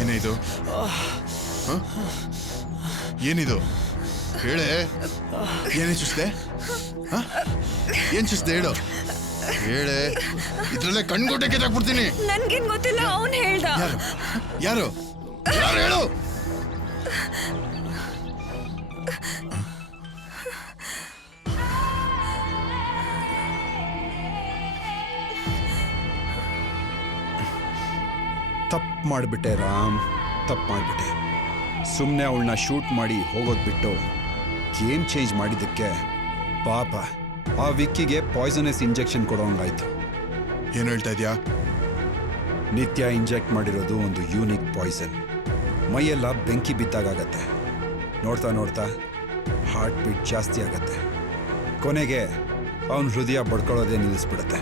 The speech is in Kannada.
ಏನಿದು? ಏನಿದು ಹೇಳೆ. ಏನೇ ಚುಸ್ದೆ? ಏನ್ ಚುಸ್ದೆ ಹೇಳು. ಹೇಳೆ, ಇದ್ರಲ್ಲೇ ಕಣ್ಗೋಟೆ ಕಿತ್ತಾಕ್ಬಿಡ್ತೀನಿ. ನನ್ಗೇನ್ ಗೊತ್ತಿಲ್ಲ, ಅವನ್ ಹೇಳ್ದ. ಯಾರು ಯಾರು ಹೇಳು. ತಪ್ಪು ಮಾಡಿಬಿಟ್ಟೆ ರಾಮ್, ತಪ್ಪು ಮಾಡಿಬಿಟ್ಟೆ. ಸುಮ್ಮನೆ ಅವಳನ್ನ ಶೂಟ್ ಮಾಡಿ ಹೋಗೋದು ಬಿಟ್ಟು ಗೇಮ್ ಚೇಂಜ್ ಮಾಡಿದ್ದಕ್ಕೆ ಪಾಪ ಆ ವಿಕ್ಕಿಗೆ ಪಾಯ್ಸನಸ್ ಇಂಜೆಕ್ಷನ್ ಕೊಡೋಂಗಾಯ್ತು. ಏನು ಹೇಳ್ತಾ ಇದೆಯಾ? ನಿತ್ಯ ಇಂಜೆಕ್ಟ್ ಮಾಡಿರೋದು ಒಂದು ಯೂನಿಕ್ ಪಾಯ್ಸನ್. ಮೈಯೆಲ್ಲ ಬೆಂಕಿ ಬಿದ್ದಾಗತ್ತೆ. ನೋಡ್ತಾ ನೋಡ್ತಾ ಹಾರ್ಟ್ ಬೀಟ್ ಜಾಸ್ತಿ ಆಗತ್ತೆ. ಕೊನೆಗೆ ಅವನ ಹೃದಯ ಬಡ್ಕೊಳ್ಳೋದೇ ನಿಲ್ಲಿಸ್ಬಿಡುತ್ತೆ.